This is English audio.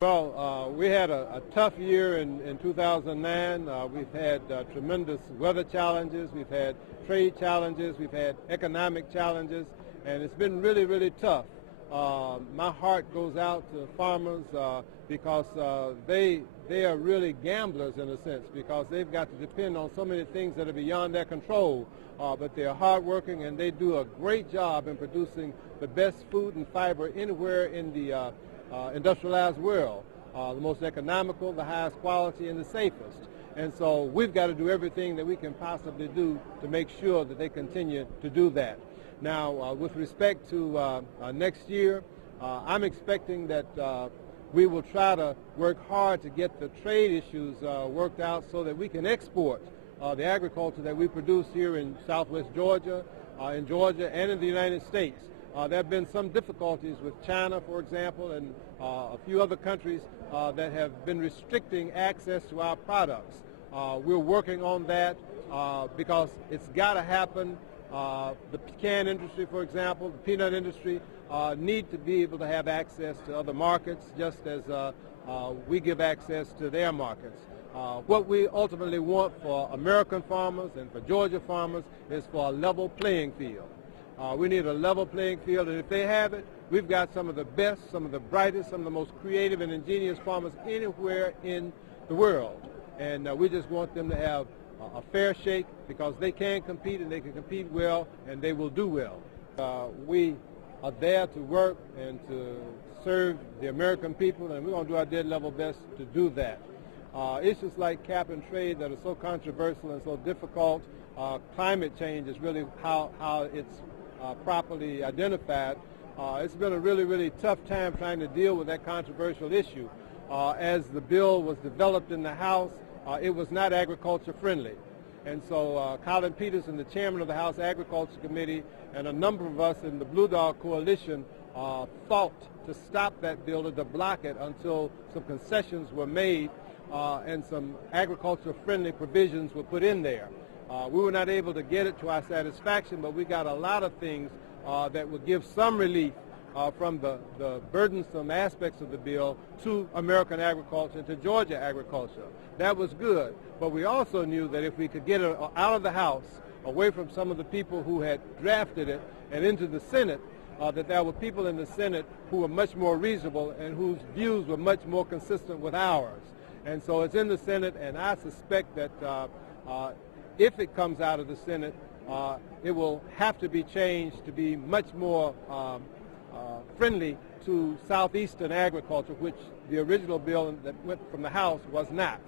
Well, we had a tough year in 2009. We've had tremendous weather challenges. We've had trade challenges. We've had economic challenges, and it's been really, really tough. My heart goes out to farmers because they are really gamblers in a sense, because they've got to depend on so many things that are beyond their control. But they're hardworking, and they do a great job in producing the best food and fiber anywhere in the industrialized world, the most economical, the highest quality, and the safest. And so we've got to do everything that we can possibly do to make sure that they continue to do that. Now, with respect to next year, I'm expecting that we will try to work hard to get the trade issues worked out so that we can export the agriculture that we produce here in southwest Georgia, and in the United States. There have been some difficulties with China, for example, and a few other countries that have been restricting access to our products. We're working on that because it's got to happen. The pecan industry, for example, the peanut industry, need to be able to have access to other markets just as we give access to their markets. What we ultimately want for American farmers and for Georgia farmers is for a level playing field. We need a level playing field, and if they have it, we've got some of the best, some of the brightest, some of the most creative and ingenious farmers anywhere in the world. And we just want them to have a fair shake, because they can compete, and they can compete well, and they will do well. We are there to work and to serve the American people, and we're going to do our dead level best to do that. Issues like cap and trade that are so controversial and so difficult, climate change is really how it's properly identified. It's been a really, really tough time trying to deal with that controversial issue. As the bill was developed in the House, it was not agriculture friendly. And so Colin Peterson, the chairman of the House Agriculture Committee, and a number of us in the Blue Dog Coalition fought to stop that bill or to block it until some concessions were made and some agriculture-friendly provisions were put in there. We were not able to get it to our satisfaction, but we got a lot of things that would give some relief from the burdensome aspects of the bill to American agriculture and to Georgia agriculture. That was good, but we also knew that if we could get it out of the House, away from some of the people who had drafted it, and into the Senate, that there were people in the Senate who were much more reasonable and whose views were much more consistent with ours. And so it's in the Senate, and I suspect that if it comes out of the Senate, it will have to be changed to be much more friendly to southeastern agriculture, which the original bill that went from the House was not.